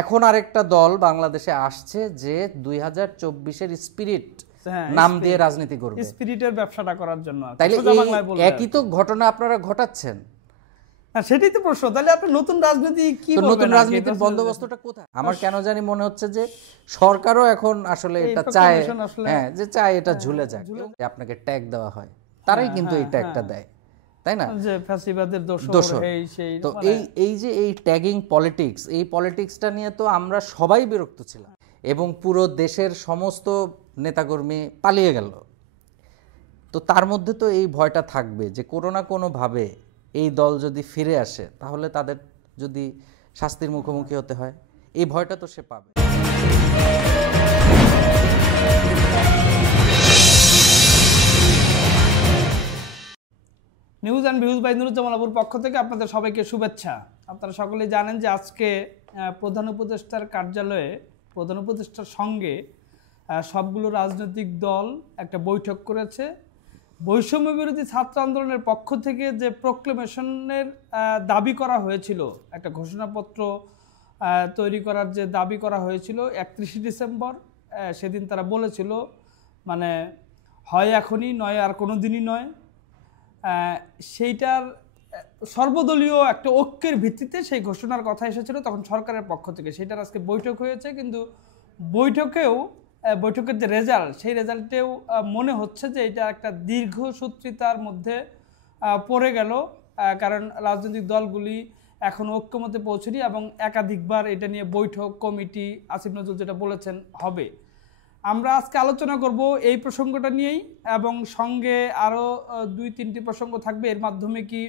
এখন আরেকটা দল বাংলাদেশে আসছে যে 2024-এর স্পিরিট নাম দিয়ে রাজনীতি করবে, স্পিরিটের ব্যবসাটা করার জন্য। তাইলে একই তো ঘটনা আপনারা ঘটাচ্ছেন। সেটাই তো প্রশ্ন, তাহলে আপনি নতুন রাজনীতি কি বলবেন? নতুন রাজনীতির বন্দোবস্তটা কোথায়? আমার কেন জানি মনে হচ্ছে যে সরকারও এখন আসলে এটা চায়, হ্যাঁ, যে চায় এটা ঝুলে যাক, আপনাকে ট্যাগ দেওয়া হয়, তারাই কিন্তু এই ট্যাগটা দেয়, তাই না, যে ফ্যাসিবাদের দোষর এই সেই। তো এই যে এই ট্যাগিং পলিটিক্স, এই পলিটিক্সটা নিয়ে তো আমরা সবাই বিরক্ত ছিলাম এবং পুরো দেশের সমস্ত নেতাকর্মী পালিয়ে গেল। তো তার মধ্যে তো এই ভয়টা থাকবে যে কোনো না কোনোভাবে এই দল যদি ফিরে আসে তাহলে তাদের যদি শাস্তির মুখোমুখি হতে হয়, এই ভয়টা তো সে পাবে। News and views by Nuruzzaman আবুর পক্ষ থেকে আপনাদের সবাইকে শুভেচ্ছা। আপনারা সকলেই জানেন যে আজকে প্রধান উপদেষ্টার কার্যালয়ে প্রধান উপদেষ্টার সঙ্গে সবগুলো রাজনৈতিক দল একটা বৈঠক করেছে। বৈষম্য বিরোধী ছাত্র আন্দোলনের পক্ষ থেকে যে প্রোক্লেমেশনের দাবি করা হয়েছিল, একটা ঘোষণাপত্র তৈরি করার যে দাবি করা হয়েছিল 31 ডিসেম্বর, সেদিন তারা বলেছিল মানে হয় এখনই নয় আর কোনো দিনই নয়। সেইটার সর্বদলীয় একটা ঐক্যের ভিত্তিতে সেই ঘোষণার কথা এসেছিল তখন সরকারের পক্ষ থেকে। সেটার আজকে বৈঠক হয়েছে, কিন্তু বৈঠকের যে রেজাল্ট, সেই রেজাল্টেও মনে হচ্ছে যে এটা একটা দীর্ঘসূত্রিতার মধ্যে পড়ে গেল, কারণ রাজনৈতিক দলগুলি এখন ঐক্যমতে পৌঁছেনি এবং একাধিকবার এটা নিয়ে বৈঠক কমিটি আসিফ নজরুল যেটা বলেছেন হবে। আমরা আজকে আলোচনা করব এই প্রসঙ্গটা নিয়েই, এবং সঙ্গে আরও 2-3টি প্রসঙ্গ থাকবে। এর মাধ্যমে কি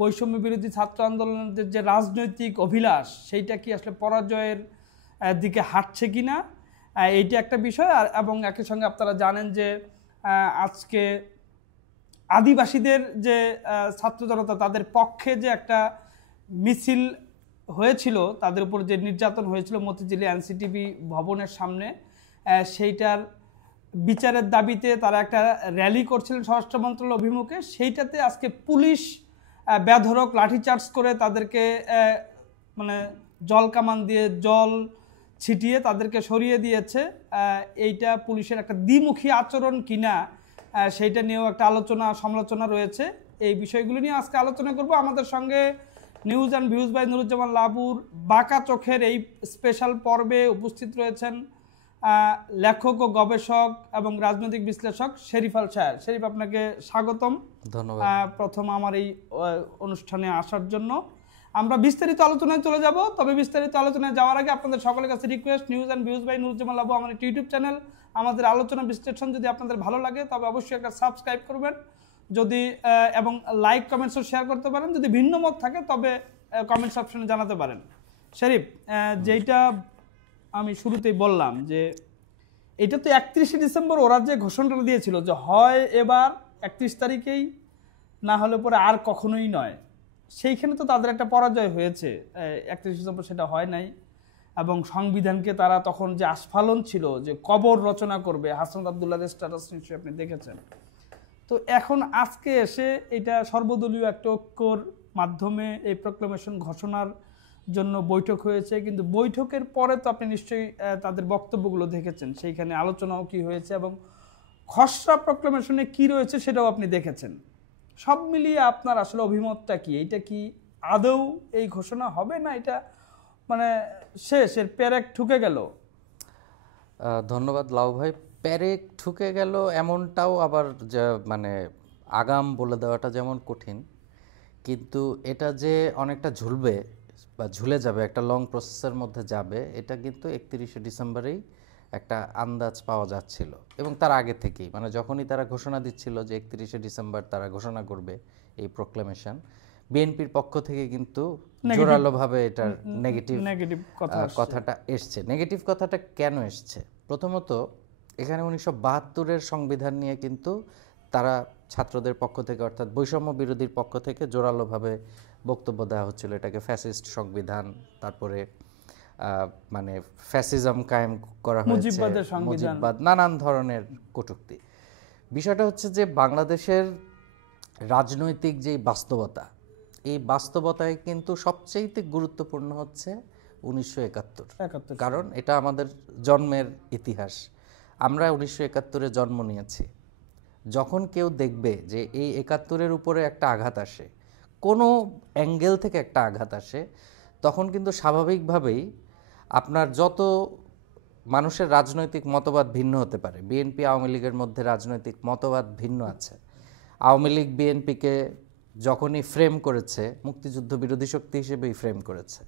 বৈষম্য বিরোধী ছাত্র আন্দোলনের যে রাজনৈতিক অভিলাষ সেইটা কি আসলে পরাজয়ের দিকে হাঁটছে কিনা, এইটা একটা বিষয়। এবং একই সঙ্গে আপনারা জানেন যে আজকে আদিবাসীদের যে ছাত্র জনতা তাদের পক্ষে যে একটা মিছিল হয়েছিল, তাদের উপর যে নির্যাতন হয়েছিল মতিঝিলে এনসিটিভি ভবনের সামনে, সেইটার বিচারের দাবিতে তারা একটা র্যালি করছিলেন স্বরাষ্ট্র মন্ত্রণালয় অভিমুখে। সেইটাতে আজকে পুলিশ বেধড়ক লাঠিচার্জ করে তাদেরকে মানে জল কামান দিয়ে জল ছিটিয়ে তাদেরকে সরিয়ে দিয়েছে। এইটা পুলিশের একটা দ্বিমুখী আচরণ কিনা সেইটা নিয়েও একটা সমালোচনা রয়েছে। এই বিষয়গুলো নিয়ে আজকে আলোচনা করব। আমাদের সঙ্গে news and views by Nuruzzaman লাবুর বাঁকা চোখের এই স্পেশাল পর্বে উপস্থিত রয়েছেন লেখক ও গবেষক এবং রাজনৈতিক বিশ্লেষক শেরিফ আল শায়ের। শেরিফ, আপনাকে স্বাগতম, ধন্যবাদ প্রথম আমার এই অনুষ্ঠানে আসার জন্য। আমরা বিস্তারিত আলোচনায় চলে যাব, তবে বিস্তারিত আলোচনায় যাওয়ার আগে আপনাদের সকলের কাছে request, news and views by Nuruzzaman Labu আমার একটি ইউটিউব চ্যানেল। আমাদের আলোচনা বিশ্লেষণ যদি আপনাদের ভালো লাগে তবে অবশ্যই একটা সাবস্ক্রাইব করবেন, যদি এবং লাইক কমেন্টসও শেয়ার করতে পারেন। যদি ভিন্ন মত থাকে তবে কমেন্টস অপশনে জানাতে পারেন। শেরিফ, যেইটা আমি শুরুতেই বললাম যে এটা তো 31 ডিসেম্বর ওরা যে ঘোষণাটা দিয়েছিল যে হয় এবার 31 তারিখেই, না হলে পরে আর কখনোই নয়, সেইখানে তো তাদের একটা পরাজয় হয়েছে। 31 ডিসেম্বর সেটা হয় নাই, এবং সংবিধানকে তারা তখন যে আস্ফালন ছিল যে কবর রচনা করবে, হাসান আবদুল্লাহর স্ট্যাটাস নিশ্চয়ই আপনি দেখেছেন। তো এখন আজকে এসে এটা সর্বদলীয় একটা ঐক্যর মাধ্যমে এই প্রোক্লেমেশন ঘোষণার জন্য বৈঠক হয়েছে, কিন্তু বৈঠকের পরে তো আপনি নিশ্চয়ই তাদের বক্তব্যগুলো দেখেছেন, সেইখানে আলোচনাও কি হয়েছে এবং খসড়া প্রোক্লেমেশনে কি রয়েছে সেটাও আপনি দেখেছেন। সব মিলিয়ে আপনার আসলে অভিমতটা কি? এইটা কি আদৌ এই ঘোষণা হবে, না এটা মানে শেষ, এর পেরেক ঠুকে গেল? ধন্যবাদ লাউ ভাই। পেরেক ঠুকে গেল এমনটাও আবার মানে আগাম বলে দেওয়াটা যেমন কঠিন, কিন্তু এটা যে অনেকটা ঝুলবে বা ঝুলে যাবে, একটা লং প্রসেসের মধ্যে যাবে, এটা কিন্তু 31 ডিসেম্বরেই একটা আন্দাজ পাওয়া যাচ্ছিল। এবং তার আগে থেকেই, মানে যখনই তারা ঘোষণা দিচ্ছিল যে 31 ডিসেম্বর তারা ঘোষণা করবে এই প্রোক্লেমেশন, বিএনপির পক্ষ থেকে কিন্তু জোরালোভাবে এটার নেগেটিভ কথাটা এসছে। নেগেটিভ কথাটা কেন এসছে? প্রথমত, এখানে 1972-এর সংবিধান নিয়ে কিন্তু তারা ছাত্রদের পক্ষ থেকে, অর্থাৎ বৈষম্য বিরোধীর পক্ষ থেকে জোরালোভাবে বক্তব্য দেওয়া হচ্ছিল, এটাকে ফ্যাসিস্ট সংবিধান, তারপরে মানে ফ্যাসিজম কায়েম করা হয়েছে, মুজিববাদ, নানান ধরনের কটূক্তি। বিষয়টা হচ্ছে যে বাংলাদেশের রাজনৈতিক যে বাস্তবতা, এই বাস্তবতায় কিন্তু সবচেয়ে গুরুত্বপূর্ণ হচ্ছে 1971, 71 কারণ এটা আমাদের জন্মের ইতিহাস। আমরা 1971-এ জন্ম নিয়েছি। যখন কেউ দেখবে যে এই 71-এর উপরে একটা আঘাত আসে, কোনো অ্যাঙ্গেল থেকে একটা আঘাত আসে, তখন কিন্তু স্বাভাবিকভাবেই আপনার যত মানুষের রাজনৈতিক মতবাদ ভিন্ন হতে পারে, বিএনপি আওয়ামী লীগের মধ্যে রাজনৈতিক মতবাদ ভিন্ন আছে। আওয়ামী লীগ বিএনপিকে যখনই ফ্রেম করেছে মুক্তিযুদ্ধ বিরোধী শক্তি হিসেবেই ফ্রেম করেছে।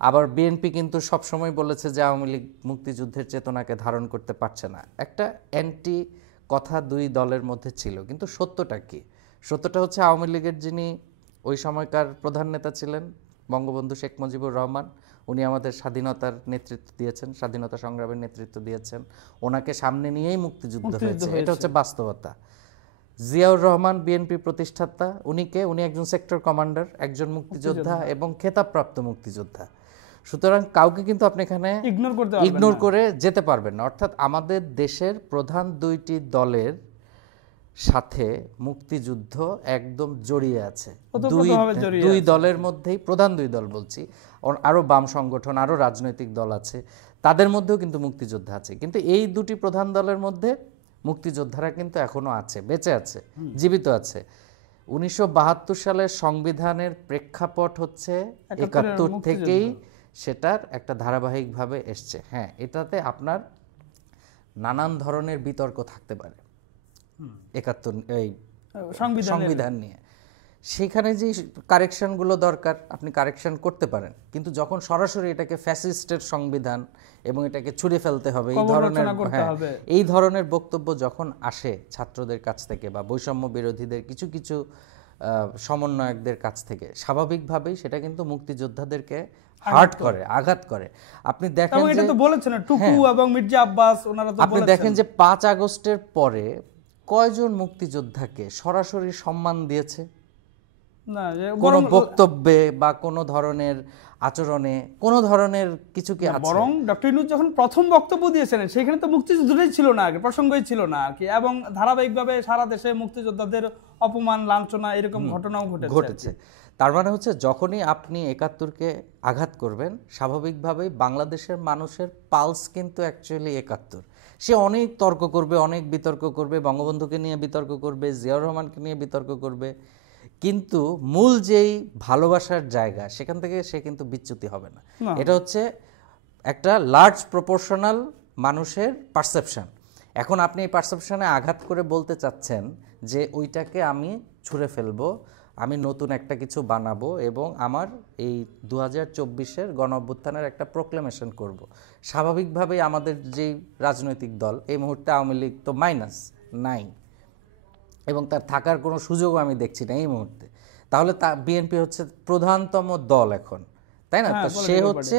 আবার বিএনপি কিন্তু সবসময় বলেছে যে আওয়ামী লীগ মুক্তিযুদ্ধের চেতনাকে ধারণ করতে পারছে না। একটা অ্যান্টি কথা দুই দলের মধ্যে ছিল, কিন্তু সত্যটা কি? সত্যটা হচ্ছে আওয়ামী লীগের যিনি ওই সময়কার প্রধান নেতা ছিলেন বঙ্গবন্ধু শেখ মুজিবুর রহমান, উনি আমাদের স্বাধীনতার নেতৃত্ব দিয়েছেন, স্বাধীনতা সংগ্রামের নেতৃত্ব দিয়েছেন, ওনাকে সামনে নিয়েই মুক্তিযুদ্ধ হয়েছে, এটা হচ্ছে বাস্তবতা। জিয়াউর রহমান বিএনপি প্রতিষ্ঠাতা, উনি একজন সেক্টর কমান্ডার, একজন মুক্তিযোদ্ধা এবং খেতাবপ্রাপ্ত মুক্তিযোদ্ধা। সুতরাং কাউকে কিন্তু আপনি এখানে ইগনোর করে যেতে পারবেন না। অর্থাৎ আমাদের দেশের প্রধান দুইটি দলের সাথে মুক্তিযুদ্ধ একদম জড়িয়ে আছে। দুই দলের মধ্যেই, প্রধান দুই দল বলছি, আরো বাম সংগঠন, আরো রাজনৈতিক দল আছে, তাদের মধ্যেও কিন্তু মুক্তিযোদ্ধা আছে। কিন্তু এই দুটি প্রধান দলের মধ্যে মুক্তিযোদ্ধারা কিন্তু এখনো আছে, বেঁচে আছে, জীবিত আছে। 1972 সালের সংবিধানের প্রেক্ষাপট হচ্ছে 71 থেকেই সেটার একটা ধারাবাহিকভাবে এসছে। হ্যাঁ, এটাতে আপনার নানান ধরনের বিতর্ক থাকতে পারে 71 এই সংবিধান নিয়ে। সেখানে যে কারেকশনগুলো দরকার আপনি কারেকশন করতে পারেন, কিন্তু যখন সরাসরি এটাকে ফ্যাসিস্টের সংবিধান এবং এটাকে ছুঁড়ে ফেলতে হবে এই ধরনের বক্তব্য যখন আসে ছাত্রদের কাছ থেকে বা বৈষম্য বিরোধীদের কিছু কিছু সমন্বয়কদের কাছ থেকে, স্বাভাবিকভাবেই সেটা কিন্তু মুক্তিযোদ্ধাদেরকে হার্ট করে, আঘাত করে। আপনি দেখেন যে এটা তো বলেছেন টুকু এবং মির্জা আব্বাস, ওনারা তো আপনি দেখেন যে 5 আগস্টের পরে কয়জন মুক্তিযোদ্ধাকে সরাসরি সম্মান দিয়েছে না, কোনো বক্তব্যে বা কোনো ধরনের আচরণে, কোনো ধরনের কিছু কি আছে? বরং ডক্টর ইউনূস যখন প্রথম বক্তব্য দিয়েছিলেন সেখানে তো মুক্তিযুদ্ধটাই ছিল না, আগে প্রসঙ্গই ছিল না আর কি, এবং ধারাবাহিকভাবে সারা দেশে মুক্তিযোদ্ধাদের অপমান, লাঞ্ছনা এরকম ঘটনাও ঘটেছে। তার মানে হচ্ছে যখনই আপনি 71-কে আঘাত করবেন, স্বাভাবিকভাবেই বাংলাদেশের মানুষের পালস কিন্তু অ্যাকচুয়ালি 71। সে অনেক তর্ক করবে, অনেক বিতর্ক করবে, বঙ্গবন্ধুকে নিয়ে বিতর্ক করবে, জিয়াউর রহমানকে নিয়ে বিতর্ক করবে, কিন্তু মূল যেই ভালোবাসার জায়গা সেখান থেকে সে কিন্তু বিচ্যুতি হবে না। এটা হচ্ছে একটা লার্জ প্রপোর্শনাল মানুষের পারসেপশন। এখন আপনি এই পারসেপশনে আঘাত করে বলতে চাচ্ছেন যে ওইটাকে আমি ছুঁড়ে ফেলবো, আমি নতুন একটা কিছু বানাবো এবং আমার এই 2024-এর গণ অভ্যুত্থানের একটা প্রোক্লেমেশন করব। স্বাভাবিকভাবেই আমাদের যেই রাজনৈতিক দল, এই মুহূর্তে আওয়ামী লীগ তো নাই এবং তার থাকার কোনো সুযোগও আমি দেখছি না এই মুহূর্তে, তাহলে বিএনপি হচ্ছে প্রধানতম দল এখন, তাই না? তো সে হচ্ছে,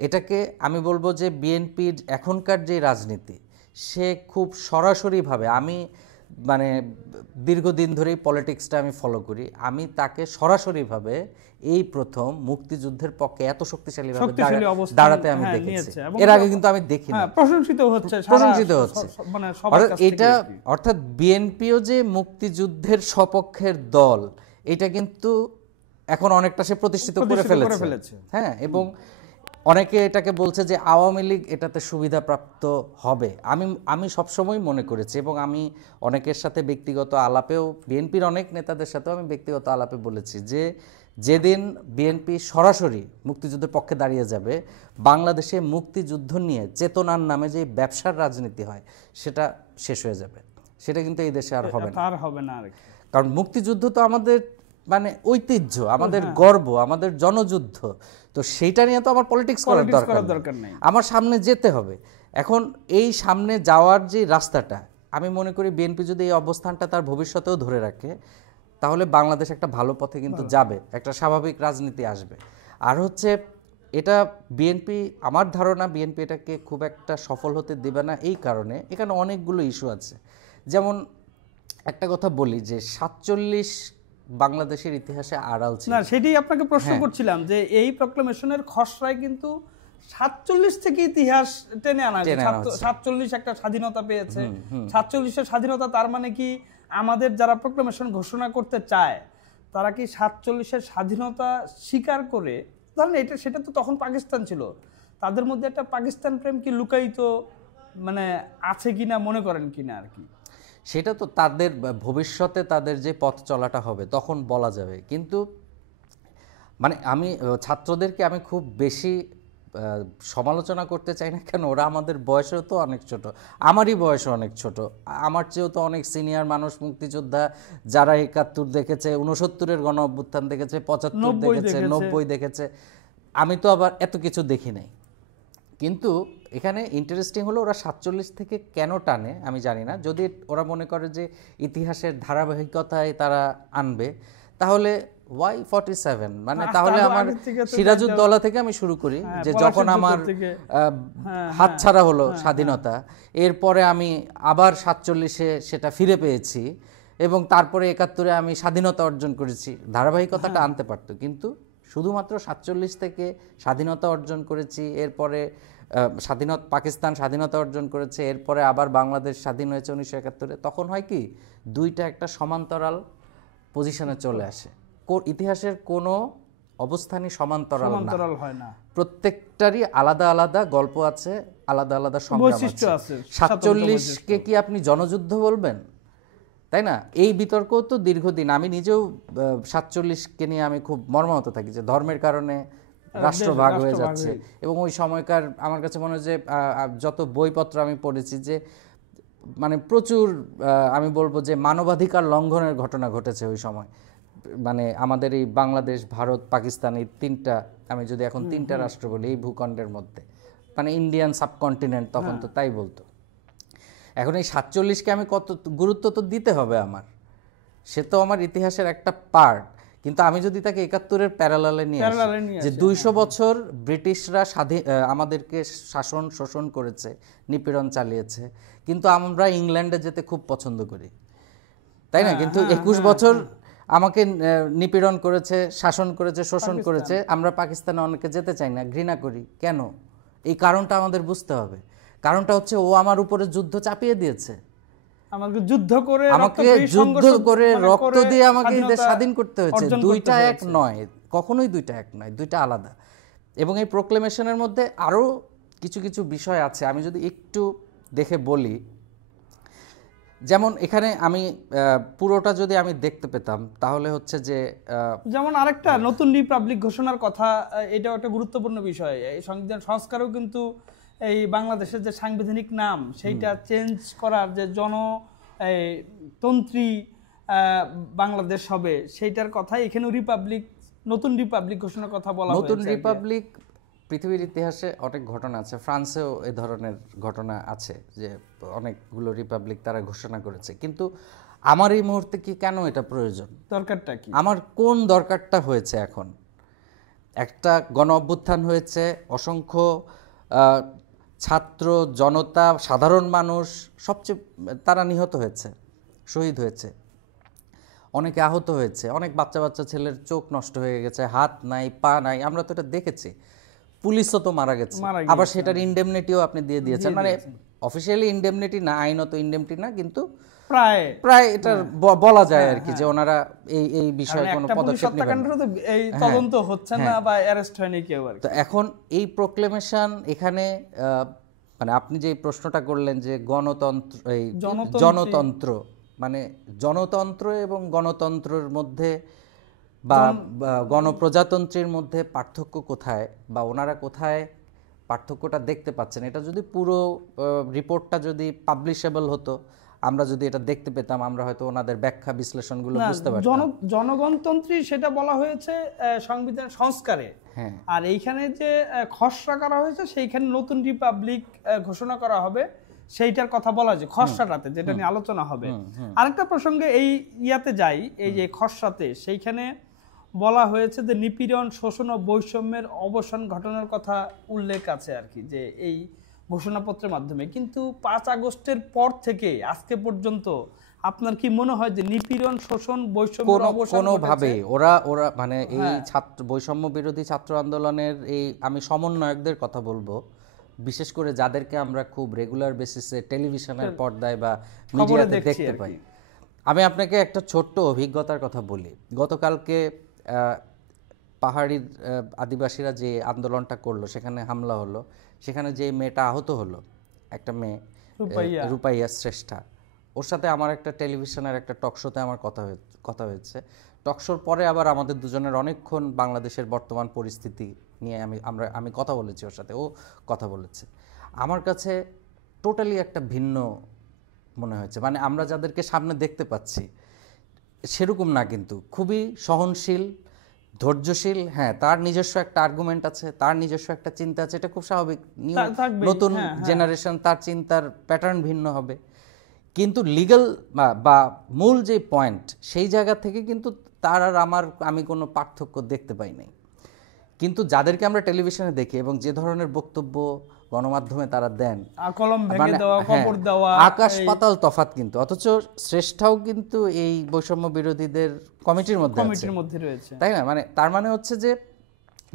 এটাকে আমি বলবো যে বিএনপির এখনকার যে রাজনীতি, সে খুব সরাসরিভাবে, আমি মানে দীর্ঘদিন ধরেই পলিটিক্সটা আমি ফলো করি, আমি তাকে সরাসরিভাবে এই প্রথম মুক্তিযুদ্ধের পক্ষে এত শক্তিশালীভাবে দাঁড়াতে আমি দেখেছি। এর আগে কিন্তু আমি দেখি না। প্রশংসিত হচ্ছে মানে এটা, অর্থাৎ বিএনপিও যে মুক্তিযুদ্ধের সপক্ষের দল, এটা কিন্তু এখন অনেকটা সে প্রতিষ্ঠিত করে ফেলেছে। হ্যাঁ, এবং অনেকে এটাকে বলছে যে আওয়ামী লীগ এটাতে সুবিধাপ্রাপ্ত হবে। আমি সবসময় মনে করেছি এবং আমি অনেকের সাথে ব্যক্তিগত আলাপেও, বিএনপির অনেক নেতাদের সাথেও আমি ব্যক্তিগত আলাপে বলেছি যে যেদিন বিএনপি সরাসরি মুক্তিযুদ্ধের পক্ষে দাঁড়িয়ে যাবে, বাংলাদেশে মুক্তিযুদ্ধ নিয়ে চেতনার নামে যে ব্যবসার রাজনীতি হয় সেটা শেষ হয়ে যাবে। সেটা কিন্তু এই দেশে আর হবে না। কারণ মুক্তিযুদ্ধ তো আমাদের মানে ঐতিহ্য, আমাদের গর্ব, আমাদের জনযুদ্ধ, তো সেইটা নিয়ে তো আমার পলিটিক্স করার দরকার নেই, আমার সামনে যেতে হবে। এখন এই সামনে যাওয়ার যে রাস্তাটা, আমি মনে করি বিএনপি যদি এই অবস্থানটা তার ভবিষ্যতেও ধরে রাখে, তাহলে বাংলাদেশ একটা ভালো পথে কিন্তু যাবে, একটা স্বাভাবিক রাজনীতি আসবে। আর হচ্ছে এটা বিএনপি, আমার ধারণা বিএনপি এটাকে খুব একটা সফল হতে দেবে না, এই কারণে এখানে অনেকগুলো ইস্যু আছে। যেমন একটা কথা বলি যে 47 বাংলাদেশের ইতিহাসে আড়াল ছিল না, সেটাই আপনাকে প্রশ্ন করছিলাম যে এই প্রক্লেমেশনের খসড়ায় কিন্তু 47 থেকে ইতিহাস টেনে আনা হয়েছে। 47 একটা স্বাধীনতা পেয়েছে, 47-এর স্বাধীনতা, তার মানে কি আমাদের যারা প্রক্লেমেশন ঘোষণা করতে চায় তারা কি 47-এর স্বাধীনতা স্বীকার করে ধরেন এটা সেটা তো তখন পাকিস্তান ছিল, তাদের মধ্যে একটা পাকিস্তান প্রেম কি লুকায়িত মানে আছে কিনা মনে করেন কিনা আর কি? সেটা তো তাদের ভবিষ্যতে তাদের যে পথ চলাটা হবে তখন বলা যাবে, কিন্তু মানে আমি ছাত্রদেরকে আমি খুব বেশি সমালোচনা করতে চাই না, কেন ওরা আমাদের বয়সেও তো অনেক ছোট, আমারই বয়সও অনেক ছোট, আমার চেয়েও তো অনেক সিনিয়র মানুষ, মুক্তিযোদ্ধা যারা ৭১ দেখেছে, ৬৯-এর গণ অভ্যুত্থান দেখেছে, ৭৫ দেখেছে, ৯০ দেখেছে, আমি তো আবার এত কিছু দেখি নাই। কিন্তু এখানে ইন্টারেস্টিং হলো ওরা ৪৭ থেকে কেন টানে আমি জানি না। যদি ওরা মনে করে যে ইতিহাসের ধারাবাহিকতায় তারা আনবে, তাহলে ওয়াই 47, মানে তাহলে আমার সিরাজউদ্দৌলা থেকে আমি শুরু করি, যে যখন আমার হাতছাড়া হলো স্বাধীনতা, এরপরে আমি আবার ৪৭-এ সেটা ফিরে পেয়েছি এবং তারপরে ৭১-এ আমি স্বাধীনতা অর্জন করেছি, ধারাবাহিকতাটা আনতে পারতো। কিন্তু শুধুমাত্র ৪৭ থেকে স্বাধীনতা অর্জন করেছি, এরপরে পাকিস্তান স্বাধীনতা অর্জন করেছে, এরপরে আবার বাংলাদেশ স্বাধীন হয়েছে ১৯৭১-এ, তখন হয় কি দুইটা একটা সমান্তরাল পজিশনে চলে আসে। ইতিহাসের কোনো অবস্থানই সমান্তরাল হয় না, প্রত্যেকটারই আলাদা আলাদা গল্প আছে, আলাদা আলাদা সংগ্রাম আছে। ৪৭-কে কি আপনি জনযুদ্ধ বলবেন? তাই না? এই বিতর্ক তো দীর্ঘদিন, আমি নিজেও ৪৭-কে নিয়ে আমি খুব মর্মাহত থাকি যে ধর্মের কারণে রাষ্ট্র ভাগ হয়ে যাচ্ছে, এবং ওই সময়কার আমার কাছে মনে হয় যে যত বইপত্র আমি পড়েছি যে মানে প্রচুর আমি বলবো যে মানবাধিকার লঙ্ঘনের ঘটনা ঘটেছে ওই সময়। মানে আমাদের এই বাংলাদেশ, ভারত, পাকিস্তান, এই তিনটা, আমি যদি এখন তিনটা রাষ্ট্র বলি এই ভূখণ্ডের মধ্যে, মানে ইন্ডিয়ান সাবকন্টিনেন্ট তখন তো তাই বলতো। এখন এই ৪৭-কে আমি কত গুরুত্ব তো দিতে হবে আমার, সে তো আমার ইতিহাসের একটা পার্ট, কিন্তু আমি যদি তাকে ৭১-এর প্যারালালে নিয়ে আসি যে ২০০ বছর ব্রিটিশরা আমাদেরকে শাসন শোষণ করেছে, নিপীড়ন চালিয়েছে, কিন্তু আমরা ইংল্যান্ডে যেতে খুব পছন্দ করি, তাই না? কিন্তু ২১ বছর আমাকে নিপীড়ন করেছে, শাসন করেছে, শোষণ করেছে, আমরা পাকিস্তানে অনেকে যেতে চাই না, ঘৃণা করি। কেন? এই কারণটা আমাদের বুঝতে হবে। কারণটা হচ্ছে ও আমার উপরে যুদ্ধ চাপিয়ে দিয়েছে, আমাকে যুদ্ধ করে রক্ত দিয়ে আমাকে স্বাধীন করতে হয়েছে। দুইটা এক নয়, কখনোই দুইটা এক নয়, দুইটা আলাদা। এবং এই প্রোক্লেমেশনের মধ্যে আরো কিছু কিছু বিষয় আছে, আমি যদি একটু দেখে বলি। যেমন এখানে আমি পুরোটা যদি আমি দেখতে পেতাম তাহলে হচ্ছে যে যেমন আরেকটা নতুন রিপাবলিক ঘোষণার কথা, এটাও একটা গুরুত্বপূর্ণ বিষয়। এই সংবিধান সংস্কারও কিন্তু এই বাংলাদেশের যে সাংবিধানিক নাম সেইটা চেঞ্জ করার, যে তন্ত্রী বাংলাদেশ হবে সেইটার কথা এখানেও নতুন রিপাবলিক ঘোষণার কথা বলা হয়েছে। নতুন রিপাবলিক পৃথিবীর ইতিহাসে অনেক ঘটনা আছে, ফ্রান্সেও এ ধরনের ঘটনা আছে যে অনেকগুলো রিপাবলিক তারা ঘোষণা করেছে। কিন্তু আমার এই মুহূর্তে কি কেন এটা প্রয়োজন, দরকারটা কি, আমার কোন দরকারটা হয়েছে? এখন একটা গণ অভ্যুত্থান হয়েছে, অসংখ্য ছাত্র জনতা, সাধারণ মানুষ সবচেয়ে তারা নিহত হয়েছে, শহীদ হয়েছে, অনেকে আহত হয়েছে, অনেক বাচ্চা বাচ্চা ছেলের চোখ নষ্ট হয়ে গেছে, হাত নাই, পা নাই, আমরা তো এটা দেখেছি। পুলিশও তো মারা গেছে, আবার সেটার ইনডেমনিটিও আপনি দিয়ে দিয়েছেন। মানে অফিসিয়ালি ইনডেমনিটি না, আইনত ইনডেমনিটি না, কিন্তু প্রায় এটা বলা যায় আর কি যে ওনারা এই বিষয়ে কোনো পদক্ষেপ নেবেন না, এই তদন্ত হচ্ছে না বা অ্যারেস্ট হয়নি কেউ আর কি। তো এখন এই প্রোক্লেমেশন এখানে মানে আপনি যে প্রশ্নটা করলেন যে গণতন্ত্র, এই জনতন্ত্র, মানে জনতন্ত্র এবং গণতন্ত্রের মধ্যে বা গণপ্রজাতন্ত্রের মধ্যে পার্থক্য কোথায়, বা ওনারা কোথায় পার্থক্যটা দেখতে পাচ্ছেন, এটা যদি পুরো রিপোর্টটা যদি পাবলিশেবল হতো, আমরা যদি এটা দেখতে পেতাম, আমরা হয়তো ওনাদের ব্যাখ্যা বিশ্লেষণগুলো বুঝতে পারতাম। জনগণতন্ত্রী সেটা বলা হয়েছে সংবিধান সংস্কারে, আর এইখানে যে খসড়া করা হয়েছে সেইখানে নতুন রিপাবলিক ঘোষণা করা হবে, সেইটার কথা বলা যায় খসড়াটাতে, যেটা নিয়ে আলোচনা হবে। আরেকটা প্রসঙ্গে এই ইয়াতে যাই, এই যে খসড়াতে সেইখানে বলা হয়েছে যে নিপীড়ন, শোষণ ও বৈষম্যের অবসান ঘটনার কথা উল্লেখ আছে আর কি, যে এই ঘোষণাপত্রের মাধ্যমে। কিন্তু ৫ আগস্টের পর থেকে আজকে পর্যন্ত আপনার কি মনে হয় যে নিপীড়ন, শোষণ, বৈষম্যের অবসান কোনোভাবে ওরা মানে এই ছাত্র বৈষম্য বিরোধী ছাত্র আন্দোলনের এই, আমি সমন্বয়কদের কথা বলবো, বিশেষ করে যাদেরকে আমরা খুব রেগুলার বেসিসে টেলিভিশনের পর্দায় বা মিডিয়াতে দেখতে পাই। আমি আপনাকে একটা ছোট্ট অভিজ্ঞতার কথা বলি। গতকালকে পাহাড়ি আদিবাসীরা যে আন্দোলনটা করলো, সেখানে হামলা হলো, সেখানে যে মেয়েটা আহত হলো, একটা মেয়ে রূপাইয়া শ্রেষ্ঠা, ওর সাথে আমার একটা টেলিভিশনের একটা টক শোতে আমার কথা হয়েছে। টক শোর পরে আবার আমাদের দুজনের অনেকক্ষণ বাংলাদেশের বর্তমান পরিস্থিতি নিয়ে আমি কথা বলেছি ওর সাথে, ও কথা বলেছে। আমার কাছে টোটালি একটা ভিন্ন মনে হয়েছে। মানে আমরা যাদেরকে সামনে দেখতে পাচ্ছি সেরকম না, কিন্তু খুবই সহনশীল, ধৈর্যশীল। হ্যাঁ, তার নিজস্ব একটা আর্গুমেন্ট আছে, তার নিজস্ব একটা চিন্তা আছে, এটা খুব স্বাভাবিক। নতুন জেনারেশন, তার চিন্তার প্যাটার্ন ভিন্ন হবে, কিন্তু লিগ্যাল বা মূল যে পয়েন্ট, সেই জায়গা থেকে কিন্তু তার আর আমি কোনো পার্থক্য দেখতে পাই নাই। কিন্তু যাদেরকে আমরা টেলিভিশনে দেখি এবং যে ধরনের বক্তব্য গণমাধ্যমে তারা দেন, আকাশ পাতাল তফাৎ। কিন্তু অথচ শ্রেষ্ঠাও কিন্তু এই বৈষম্য বিরোধীদের কমিটির মধ্যে রয়েছে, তাই না? মানে তার মানে হচ্ছে যে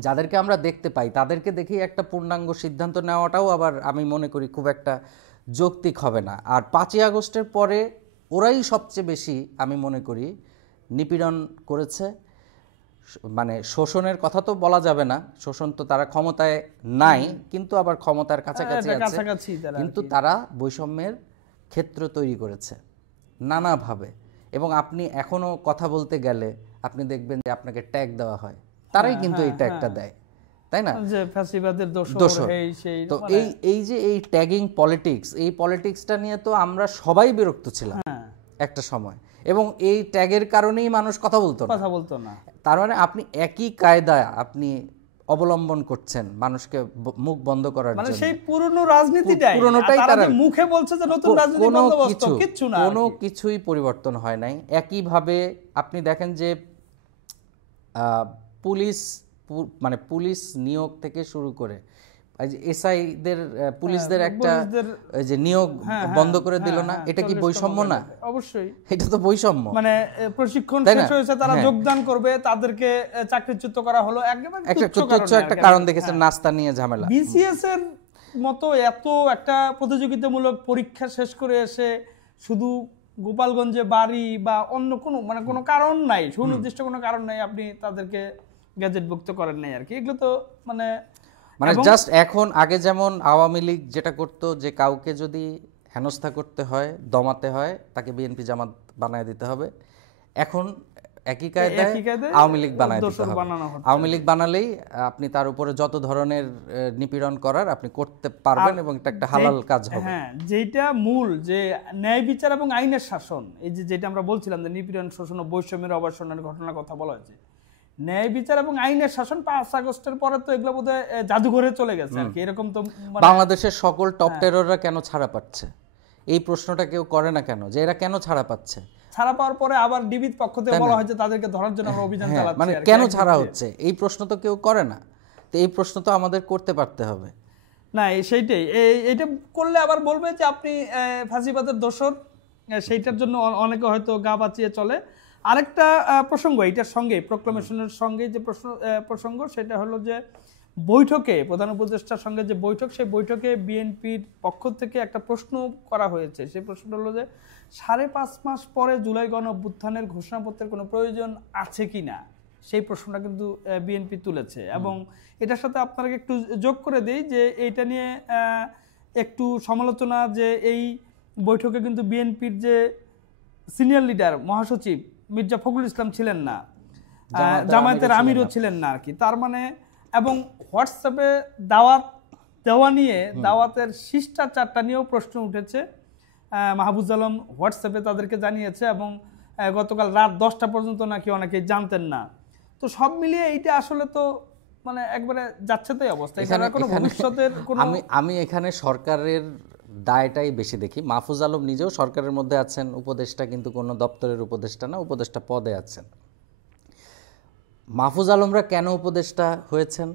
যাদেরকে আমরা দেখতে পাই তাদেরকে দেখেই একটা পূর্ণাঙ্গ সিদ্ধান্ত নেওয়াটাও আবার আমি মনে করি খুব একটা যৌক্তিক হবে না। আর 5ই আগস্টের পরে ওরাই সবচেয়ে বেশি আমি মনে করি নিপীড়ন করেছে। মানে শোষণের কথা তো বলা যাবে না, শোষণ তো তারা ক্ষমতায় নাই, কিন্তু আবার ক্ষমতার কাছাকাছি আছে, কিন্তু তারা বৈষম্যের ক্ষেত্র তৈরি করেছে নানাভাবে। এবং আপনি এখনো কথা বলতে গেলে আপনি দেখবেন যে আপনাকে ট্যাগ দেওয়া হয়, তারাই কিন্তু এই ট্যাগটা দেয়, তাই না? যে ফ্যাসিবাদের দোষর। তো এই যে এই ট্যাগিং পলিটিক্স, এই পলিটিক্সটা নিয়ে তো আমরা সবাই বিরক্ত ছিলাম একটা সময়, এবং এই ট্যাগের কারণেই মানুষ কথা বলতো না। তার মানে আপনি একই কায়দা আপনি অবলম্বন করছেন মানুষকে মুখ বন্ধ করার জন্য। মানে সেই পুরনো রাজনীতিটাই, তারা মুখে বলছে যে নতুন রাজনীতি বন্দোবস্ত, কিচ্ছু না, কোনো কিছুই পরিবর্তন হয় নাই। একই ভাবে আপনি দেখেন যে পুলিশ নিয়োগ থেকে শুরু করে এসআইদের, পুলিশদের একটা যে নিয়োগ বন্ধ করে দিল না, এটা কি বৈষম্য না? অবশ্যই এটা তো বৈষম্য। মানে প্রশিক্ষণ শেষ হয়েছে, তারা যোগদান করবে, তাদেরকে চাকরিচ্যুত করা হলো, একটা তুচ্ছ একটা কারণ দেখেছেন, নাস্তা নিয়ে ঝামেলা। বিসিএস এর মতো এত একটা প্রতিযোগিতামূলক পরীক্ষা শেষ করে এসে শুধু গোপালগঞ্জে বাড়ি বা অন্য কোনো কারণ নাই, সুনির্দিষ্ট কোনো কারণ নাই, আপনি তাদেরকে গ্যাজেটভুক্ত করেন নাই আর কি। এগুলো তো মানে জাস্ট এখন, আগে যেমন আওয়ামী লীগ যেটা করতো যে কাউকে যদি হেনস্থা করতে হয়, দমাতে হয়, তাকে বিএনপি জামাত বানায় দিতে হবে, এখন একই কায়দায় আওয়ামী লীগ বানায় দিতে হবে। আওয়ামী লীগ বানালেই আপনি তার উপরে যত ধরনের নিপীড়ন করার আপনি করতে পারবেন, এবং এটা একটা হালাল কাজ হবে। হ্যাঁ, যেটা মূল যে ন্যায় বিচার এবং আইনের শাসন, এই যেটা আমরা বলছিলাম যে নিপীড়ন, শোষণ ও বৈষম্যের অবসানের ঘটনার কথা বলা হয়েছে, ন্যায় বিচার এবং আইনের শাসন 5 আগস্টের পরে তো এগুলো বোধহয় জাদুঘরে চলে গেছে আর কি। এরকম তো বাংলাদেশের সকল টপ টেরররা কেন ছাড়া পাচ্ছে, এই প্রশ্নটা কেউ করে না কেন, যে এরা কেন ছাড়া পাচ্ছে? ছাড়া পাওয়ার পরে আবার ডিবির পক্ষ থেকে বলা হয় যে তাদেরকে ধরার জন্য আমরা অভিযান চালাচ্ছি, মানে কেন ছাড়া হচ্ছে এই প্রশ্ন তো কেউ করে না। তো এই প্রশ্ন তো আমাদের করতে পারতে হবে না, সেইটাই। এইটা করলে আবার বলবে যে আপনি ফাঁসিবাদের দোষর, সেইটার জন্য অনেকে হয়তো গা বাঁচিয়ে চলে। আরেকটা প্রসঙ্গ এইটার সঙ্গে, প্রোক্লামেশনের সঙ্গে যে প্রসঙ্গ, সেটা হলো যে বৈঠকে প্রধান উপদেষ্টার সঙ্গে যে বৈঠক, সেই বৈঠকে বিএনপির পক্ষ থেকে একটা প্রশ্ন করা হয়েছে। সেই প্রশ্নটা হলো যে 5.5 মাস পরে জুলাই গণ অভ্যুত্থানের ঘোষণাপত্রের কোনো প্রয়োজন আছে কিনা, সেই প্রশ্নটা কিন্তু বিএনপি তুলেছে। এবং এটার সাথে আপনাকে একটু যোগ করে দিই যে এইটা নিয়ে একটু সমালোচনা, যে এই বৈঠকে কিন্তু বিএনপির যে সিনিয়র লিডার মহাসচিব মির্জা ফখরুল ইসলাম ছিলেন না, জামায়াতের আমিরও ছিলেন না আর কি। তার মানে, এবং হোয়াটসঅ্যাপে দাওয়াত দেওয়া নিয়ে, দাওয়াতের শিষ্টাচারটা নিয়েও প্রশ্ন উঠেছে। মাহফুজ আলম হোয়াটসঅ্যাপে তাদেরকে জানিয়েছে, এবং গতকাল রাত 10টা পর্যন্ত নাকি অনেকেই জানতেন না। তো সব মিলিয়ে এইটা আসলে তো মানে একবারে যাচ্ছে তাই অবস্থা। এখানে কোনো ভবিষ্যতের কোনো, আমি এখানে সরকারের দায়টাই বেশি দেখি। মাহফুজ আলম নিজেও সরকারের মধ্যে আছেন, উপদেষ্টা, কিন্তু কোনো দপ্তরের উপদেষ্টা না, উপদেষ্টা পদে আছেন। মাহফুজ আলমরা কেন উপদেষ্টা হয়েছেন?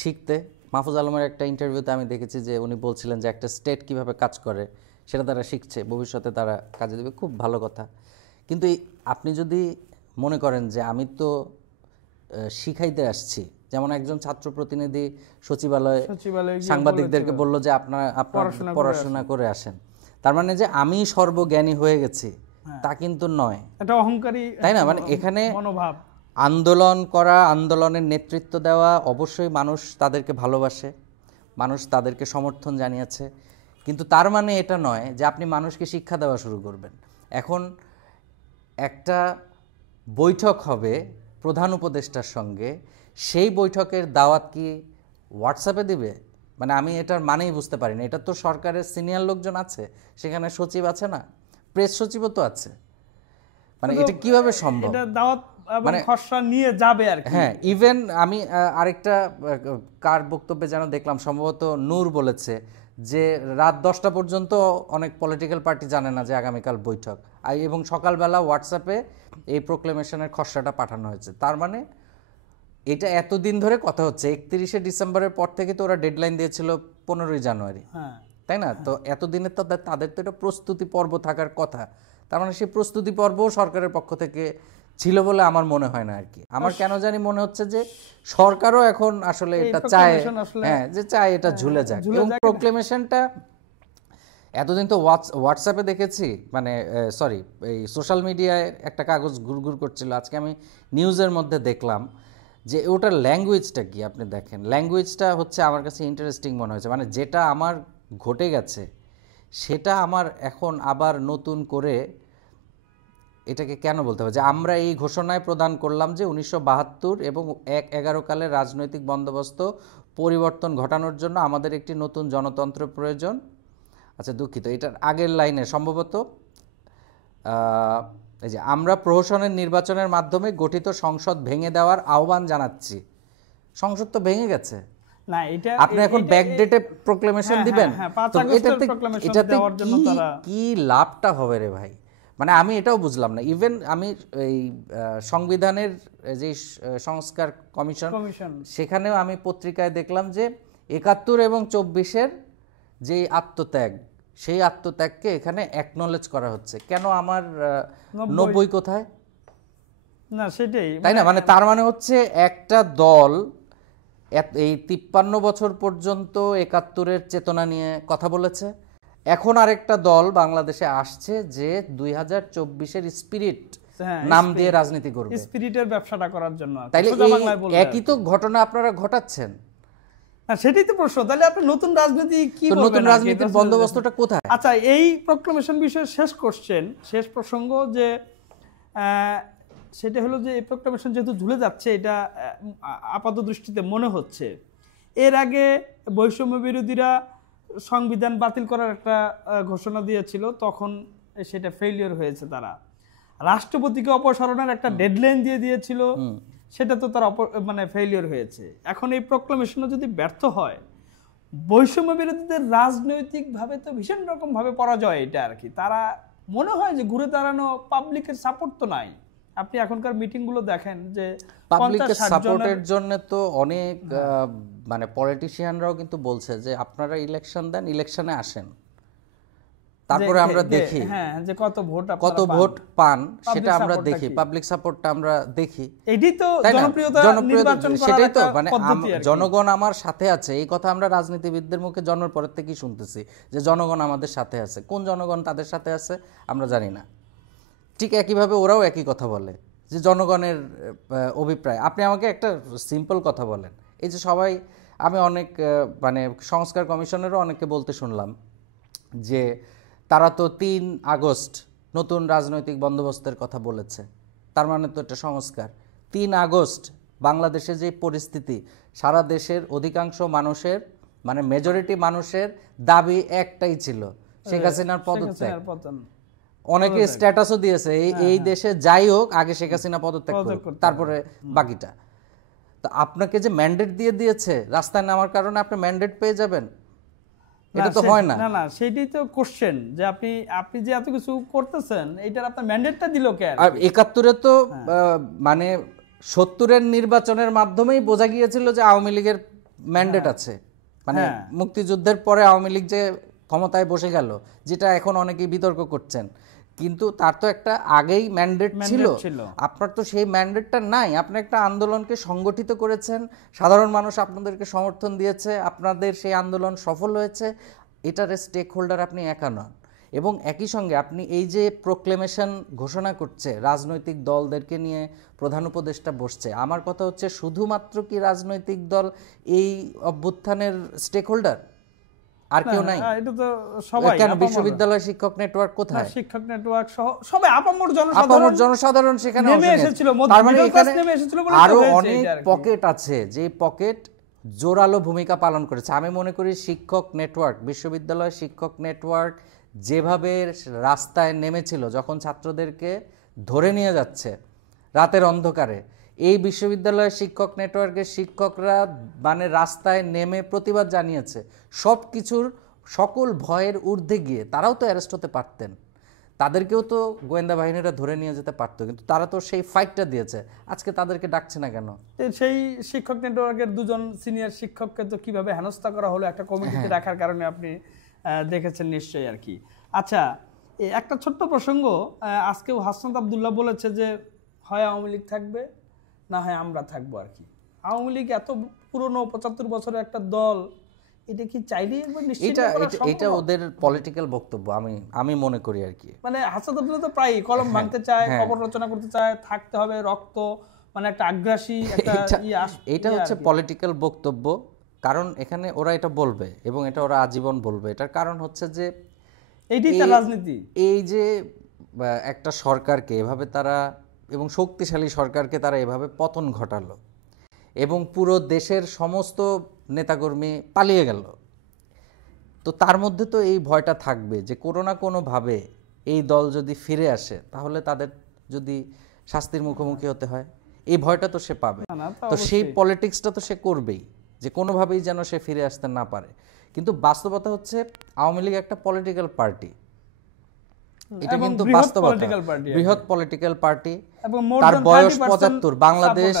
শিখতে। মাহফুজ আলমের একটা ইন্টারভিউতে আমি দেখেছি যে উনি বলছিলেন যে একটা স্টেট কিভাবে কাজ করে সেটা তারা শিখছে, ভবিষ্যতে তারা কাজে দেবে, খুব ভালো কথা। কিন্তু আপনি যদি মনে করেন যে আমি তো শিখাইতে আসছি, যেমন একজন ছাত্র প্রতিনিধি সচিবালয়ে সাংবাদিকদেরকে বলল যে আপনারা পড়াশোনা করে আসেন, তার মানে যে আমি সর্বজ্ঞানী হয়ে গেছি তা কিন্তু নয়, এটা অহংকারী, তাই না? মানে এখানে মনোভাব। আন্দোলন করা, আন্দোলনের নেতৃত্ব দেওয়া, অবশ্যই মানুষ তাদেরকে ভালোবাসে, মানুষ তাদেরকে সমর্থন জানিয়েছে, কিন্তু তার মানে এটা নয় যে আপনি মানুষকে শিক্ষা দেওয়া শুরু করবেন। এখন একটা বৈঠক হবে প্রধান উপদেষ্টার সঙ্গে, সেই বৈঠকের দাওয়াত কি হোয়াটসঅ্যাপে দিবে? মানে আমি এটার মানেই বুঝতে পারি না। এটা তো সরকারের সিনিয়র লোকজন আছে, সেখানে সচিব আছে না, প্রেস সচিবও তো আছে, মানে এটা কিভাবে সম্ভব? এটা দাওয়াত এবং খসড়া নিয়ে যাবে আর কি। হ্যাঁ, ইভেন আমি আরেকটা কার বক্তব্যে যেন দেখলাম, সম্ভবত নূর বলেছে যে রাত 10টা পর্যন্ত অনেক পলিটিক্যাল পার্টি জানে না যে আগামীকাল বৈঠক, এবং সকালবেলা হোয়াটসঅ্যাপে এই প্রোক্লেমেশনের খসড়াটা পাঠানো হয়েছে। তার মানে এটা এতদিন ধরে কথা হচ্ছে, 31শে ডিসেম্বরের পর থেকে তো ওরা ডেডলাইন দিয়েছিল 15ই জানুয়ারি, তাই না? তো এতদিনে তো তাদের তো এটা প্রস্তুতি পর্ব থাকার কথা। তার মানে সেই প্রস্তুতি পর্বও সরকারের পক্ষ থেকে ছিল বলে আমার মনে হয় না আর কি। আমার কেন জানি মনে হচ্ছে যে সরকারও এখন আসলে এটা চায়, হ্যাঁ, যে চায় এটা ঝুলে যাক। এবং প্রোক্লেমেশনটা এতদিন তো হোয়াটসঅ্যাপে দেখেছি, মানে সরি, এই সোশ্যাল মিডিয়ায় একটা কাগজ ঘুরঘুর করছিল, আজকে আমি নিউজের মধ্যে দেখলাম যে ওটার ল্যাঙ্গুয়েজটা কি। আপনি দেখেন, ল্যাঙ্গুয়েজটা হচ্ছে আমার কাছে ইন্টারেস্টিং মনে হয়েছে। মানে যেটা আমার ঘটে গেছে সেটা আমার এখন আবার নতুন করে এটাকে কেন বলতে হবে যে আমরা এই ঘোষণায় প্রদান করলাম যে 1972 এবং 1/11 কালের রাজনৈতিক বন্দোবস্ত পরিবর্তন ঘটানোর জন্য আমাদের একটি নতুন জনতন্ত্র প্রয়োজন। আচ্ছা, দুঃখিত, এটার আগের লাইনে সম্ভবত এই যে আমরা প্রহসনের নির্বাচনের মাধ্যমে গঠিত সংসদ ভেঙে দেওয়ার আহ্বান জানাচ্ছি। সংসদ তো ভেঙে গেছে না, এটা আপনি এখন ব্যাকডেটে প্রোক্লেমেশন দিবেন, তো এটাতে কি লাভটা হবে রে ভাই? মানে আমি এটাও বুঝলাম না। ইভেন আমি এই সংবিধানের যে সংস্কার কমিশন, সেখানেও আমি পত্রিকায় দেখলাম যে 71 এবং 24-এর যে আত্মত্যাগ, সেই আত্মত্যাগকে এখানে অ্যাকনলেজ করা হচ্ছে। কেন আমার 90 কোথায়? না সেটাই, তাই না? মানে তার মানে হচ্ছে একটা দল এই 53 বছর পর্যন্ত 71-এর চেতনা নিয়ে কথা বলেছে, এখন আরেকটা দল বাংলাদেশে আসছে যে 2024-এর স্পিরিট নাম দিয়ে রাজনীতি করবে, স্পিরিটের ব্যবসাটা করার জন্য। তাইলে একই তো ঘটনা আপনারা ঘটাচ্ছেন। সেটাই তো প্রশ্ন, তাহলে আপনি নতুন রাজনীতি কি বলবেন? নতুন রাজনীতির বন্দোবস্তটা কোথায়? আচ্ছা, এই প্রোক্লেমেশন বিষয়ে শেষ কোশ্চেন, শেষ প্রসঙ্গ, যে সেটা হলো যে এই প্রোক্লেমেশন যেহেতু ঝুলে যাচ্ছে, এটা আপাত দৃষ্টিতে মনে হচ্ছে এর আগে বৈষম্য বিরোধীরা সংবিধান বাতিল করার একটা ঘোষণা দিয়েছিল, তখন সেটা ফেলিওর হয়েছে। তারা রাষ্ট্রপতিকে অপসারণের একটা ডেডলাইন দিয়ে দিয়েছিল, সেটা তো তার মানে ফেলিওর হয়েছে। এখন এই প্রোক্লেমেশনও যদি ব্যর্থ হয়, বৈষম্য বিরোধীদের রাজনৈতিকভাবে তো ভীষণ রকম ভাবে পরাজয় এটা আর কি। তারা মনে হয় যে ঘুরে দাঁড়ানো, পাবলিকের সাপোর্ট তো নাই। আপনি এখনকার মিটিং গুলো দেখেন যে পাবলিকের সাপোর্টের জন্য তো অনেক মানে পলিটিশিয়ানরাও কিন্তু বলছে যে আপনারা ইলেকশন দেন, ইলেকশনে আসেন, তারপরে আমরা দেখি যে কত ভোট পান, সেটা আমরা দেখি, পাবলিক সাপোর্টটা আমরা দেখি। এটাই তো জনপ্রিয়তা নির্বাচন করার সেটাই তো, একটা মানে পদ্ধতি আর কি। জনগণ আমার সাথে আছে, এই কথা আমরা রাজনীতিবিদদের মুখে জন্মের পরের থেকেই শুনতেছি যে জনগণ আমাদের সাথে আছে। কোন জনগণ তাদের সাথে আছে আমরা জানি না। ঠিক একইভাবে ওরাও একই কথা বলে যে জনগণের অভিপ্রায়। আপনি আমাকে একটা সিম্পল কথা বলেন, এই যে সবাই, আমি অনেক মানে সংস্কার কমিশনেরও অনেকে বলতে শুনলাম যে তারা তো 3 আগস্ট নতুন রাজনৈতিক বন্দোবস্তের কথা বলেছে, তার মানে তো এটা সংস্কার। 3 আগস্ট বাংলাদেশে যে পরিস্থিতি, সারা দেশের অধিকাংশ মানুষের, মানে মেজরিটি মানুষের দাবি একটাই ছিল, শেখ হাসিনার পদত্যাগ। অনেকে স্ট্যাটাসও দিয়েছে এই দেশে যাই হোক আগে শেখ হাসিনা পদত্যাগ করুক, তারপরে বাকিটা। তো আপনাকে যে ম্যান্ডেট দিয়ে দিয়েছে, রাস্তায় নামার কারণে আপনি ম্যান্ডেট পেয়ে যাবেন, এটা তো হয় না। না না, সেটাই তো কোশ্চেন, যে আপনি যে এত কিছু করতেছেন, এইটার আপনার ম্যান্ডেটটা দিল কে? আর 71-এ তো মানে 70-এর নির্বাচনের মাধ্যমেই বোঝা গিয়েছিল যে আওয়ামী লীগের ম্যান্ডেট আছে। মানে মুক্তিযুদ্ধের পরে আওয়ামী লীগ যে ক্ষমতায় বসে গেল, যেটা এখন অনেকেই বিতর্ক করছেন, কিন্তু তার তো একটা আগেই ম্যান্ডেট ছিল। আপনার তো সেই ম্যান্ডেটটা নাই। আপনি একটা আন্দোলনকে সংগঠিত করেছেন, সাধারণ মানুষ আপনাদেরকে সমর্থন দিয়েছে, আপনাদের সেই আন্দোলন সফল হয়েছে, এটার স্টেক হোল্ডার আপনি একা নন। এবং একই সঙ্গে আপনি এই যে প্রোক্লেমেশন ঘোষণা করছে, রাজনৈতিক দলদেরকে নিয়ে প্রধান উপদেষ্টা বসছে, আমার কথা হচ্ছে শুধুমাত্র কি রাজনৈতিক দল এই অভ্যুত্থানের স্টেক হোল্ডার, আর কেউ নাই? এটা তো সবাই, কেন বিশ্ববিদ্যালয় শিক্ষক নেটওয়ার্ক কোথায়? শিক্ষক নেটওয়ার্ক সহ সবাই, আপামর জনসাধারণ সেখানে নেমে এসেছিল, তার মানে এখানে নেমে এসেছিল বলে আরো তো হয়েছে অনেক এটা আর কি। পকেট আছে, যে পকেট জোরালো ভূমিকা পালন করেছে। আমি মনে করি শিক্ষক নেটওয়ার্ক, বিশ্ববিদ্যালয় শিক্ষক নেটওয়ার্ক যেভাবে রাস্তায় নেমেছিল যখন ছাত্রদেরকে ধরে নিয়ে যাচ্ছে রাতের অন্ধকারে, এই বিশ্ববিদ্যালয়ের শিক্ষক নেটওয়ার্কের শিক্ষকরা মানে রাস্তায় নেমে প্রতিবাদ জানিয়েছে। সব কিছুর সকল ভয়ের ঊর্ধ্বে গিয়ে তারাও তো অ্যারেস্ট হতে পারতেন, তাদেরকেও তো গোয়েন্দা বাহিনীরা ধরে নিয়ে যেতে পারতো, কিন্তু তারা তো সেই ফাইটটা দিয়েছে। আজকে তাদেরকে ডাকছে না কেন? সেই শিক্ষক নেটওয়ার্কের দুজন সিনিয়র শিক্ষককে তো কিভাবে হেনস্থা করা হলো একটা কমিটিতে রাখার কারণে, আপনি দেখেছেন নিশ্চয়ই আর কি। আচ্ছা, একটা ছোট্ট প্রসঙ্গ, আজকেও হাসনাত আব্দুল্লাহ বলেছে যে হয় আওয়ামী লীগ থাকবে, না হয় আমরা থাকবো আর কি। আওয়ামী লীগ এত পুরনো 75 বছরের একটা দল, এটা কি চাইলেই একবার নিশ্চিত করা সম্ভব? এটা ওদের পলিটিক্যাল বক্তব্য আমি মনে করি আর কি। মানে হাসনাত আব্দুল্লাহ তো প্রায় কলম ভাঙতে চায়, খবর রচনা করতে চায়, থাকতে হবে রক্ত, মানে একটা আগ্রাসী একটা এটা হচ্ছে পলিটিক্যাল বক্তব্য, কারণ এখানে ওরা এটা বলবে এবং এটা ওরা আজীবন বলবে। এটার কারণ হচ্ছে যে এইটাই তার রাজনীতি। এই যে একটা সরকারকে এভাবে তারা, এবং শক্তিশালী সরকারকে তারা এভাবে পতন ঘটালো এবং পুরো দেশের সমস্ত নেতাকর্মী পালিয়ে গেল, তো তার মধ্যে তো এই ভয়টা থাকবে যে কোনো না কোনোভাবে এই দল যদি ফিরে আসে তাহলে তাদের যদি শাস্তির মুখোমুখি হতে হয়, এই ভয়টা তো সে পাবে। তো সেই পলিটিক্সটা তো সে করবেই, যে কোনোভাবেই যেন সে ফিরে আসতে না পারে। কিন্তু বাস্তবতা হচ্ছে আওয়ামী লীগ একটা পলিটিক্যাল পার্টি, এটা কিন্তু বাস্তবতা, বৃহৎ পলিটিক্যাল পার্টি, তার বয়স 75, বাংলাদেশ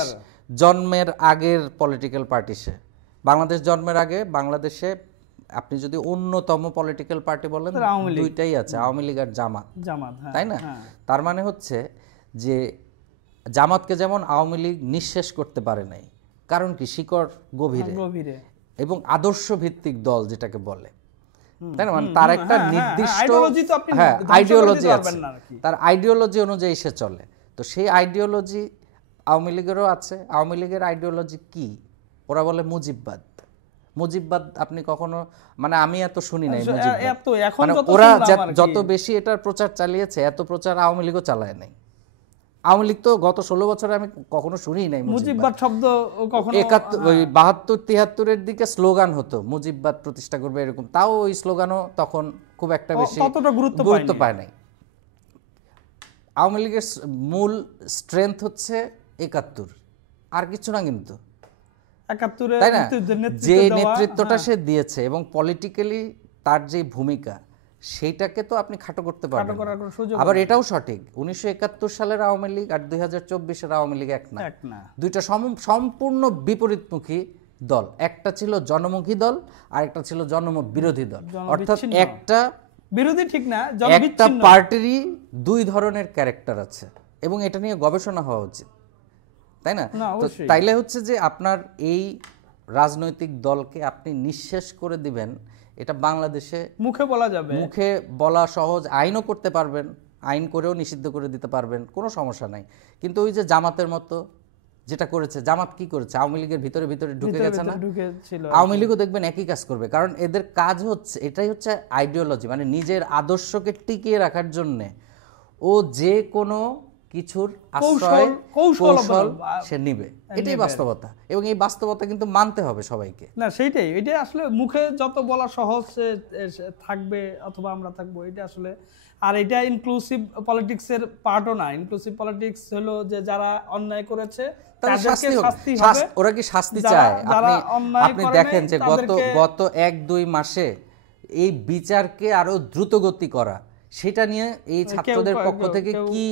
জন্মের আগের পলিটিক্যাল পার্টি সে। বাংলাদেশ জন্মের আগে বাংলাদেশে আপনি যদি অন্যতম পলিটিক্যাল পার্টি বলেন, দুইটাই আছে, আওয়ামী লীগ আর জামাত, তাই না? তার মানে হচ্ছে যে জামাতকে যেমন আওয়ামী লীগ নিঃশেষ করতে পারে নাই, কারণ কি শিকড় গভীরে এবং আদর্শ ভিত্তিক দল যেটাকে বলে, তাই না? মানে তার একটা নির্দিষ্ট আইডিওলজি আছে, তার আইডিওলজি অনুযায়ী সে চলে। তো সেই আইডিওলজি আওয়ামী লীগেরও আছে। আওয়ামী লীগের আইডিওলজি কি? ওরা বলে মুজিববাদ। মুজিববাদ আপনি কখনো, মানে আমি এত শুনি নাই মুজিববাদ, মানে ওরা যত বেশি এটার প্রচার চালিয়েছে এত প্রচার আওয়ামী লীগও চালায় নাই। আওয়ামী লীগ তো গত 16 বছরে আমি কখনো শুনি নাই মুজিববাদ শব্দ। কখনো 72-73-এর দিকে স্লোগান হতো মুজিববাদ প্রতিষ্ঠা করবে এরকম, তাও ওই স্লোগানও তখন খুব একটা বেশি গুরুত্ব পায় নাই। আওয়ামী লীগের মূল স্ট্রেংথ হচ্ছে 71, আর কিছু না, কিন্তু 71 তাই না? যে নেতৃত্বটা সে দিয়েছে এবং পলিটিক্যালি তার যে ভূমিকা, সেইটাকে তো আপনি খাটো করতে পারবেন। আবার এটাও সঠিক, 1971 সালের আওয়ামী লীগ আর 2024-এর আওয়ামী লীগ এক না, দুইটা সম্পূর্ণ বিপরীতমুখী দল। একটা ছিল জনমুখী দল আর একটা ছিল জনবিরোধী দল, অর্থাৎ একটা বিরোধী ঠিক না, একটা পার্টিরই দুই ধরনের ক্যারেক্টার আছে, এবং এটা নিয়ে গবেষণা হওয়া উচিত, তাই না? তো তাইলে হচ্ছে যে আপনার এই রাজনৈতিক দলকে আপনি নিঃশেষ করে দিবেন, এটা বাংলাদেশে মুখে বলা যাবে, মুখে বলা সহজ, আইনও করতে পারবেন, আইন করেও নিষিদ্ধ করে দিতে পারবেন, কোনো সমস্যা নাই। কিন্তু ওই যে জামাতের মতো যেটা করেছে, জামাত কি করেছে, আওয়ামী লীগের ভিতরে ঢুকে গেছে না? আওয়ামী লীগও দেখবেন একই কাজ করবে, কারণ এদের কাজ হচ্ছে, এটাই হচ্ছে আইডিওলজি, মানে নিজের আদর্শকে টিকিয়ে রাখার জন্যে ও যে কোনো কিছুর আশ্রয় কৌশল সে নিবে, এটাই বাস্তবতা। এবং এই বাস্তবতা কিন্তু মানতে হবে সবাইকে। না সেইটাই, এটা আসলে মুখে যত বলা সহজ থাকবে অথবা আমরা থাকবো, এটা আসলে, আর এটা ইনক্লুসিভ পলিটিক্সের পার্টও না। ইনক্লুসিভ পলিটিক্স হলো যে যারা অন্যায় করেছে তাদেরকে শাস্তি হবে। ওরা কি শাস্তি চায়? আপনি দেখেন যে গত 1-2 মাসে এই বিচারকে আরো দ্রুতগতি করা, সেটা নিয়ে এই ছাত্রদের পক্ষ থেকে কি